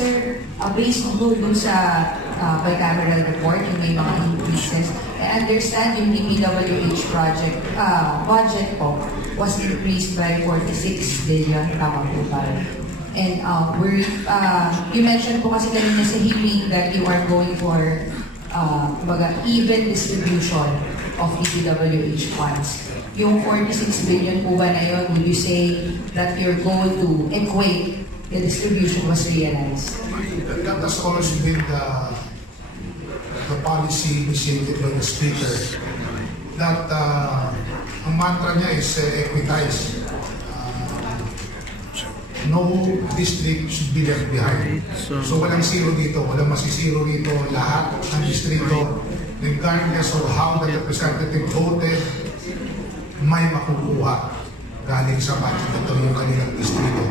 Sir, based dun sa bicameral report, yung may mga increases, I understand yung DPWH project budget po was increased by 46 billion, tama po ba? And you mentioned po kasi kanina sa hearing that you are going for even distribution of DPWH funds. Yung 46 billion po ba na yun, would you say that your goal to equate the distribution was realized? That has always been the policy initiated by the Speaker, that ang mantra niya is equitize. No district should be left behind. So walang zero dito, walang masisiro dito. Lahat ng distrito, regardless of how the representative voted, may makukuha galing sa budget na ito yung kanilang distrito.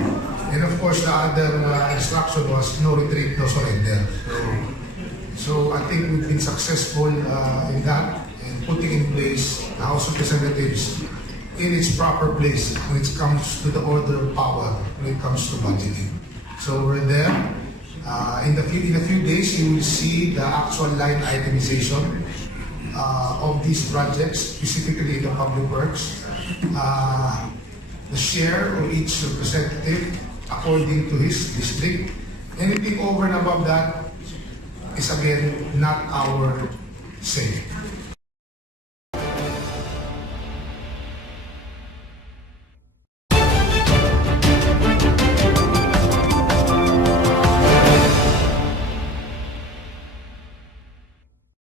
And of course, the other instruction was no retreat, no surrender. So I think we've been successful in that and putting in place the House of Representatives in its proper place when it comes to the order of power, when it comes to budgeting. So we're there. In a few days, you will see the actual line itemization of these projects, specifically the public works. The share of each representative according to his district. Anything over and above that is again not our say.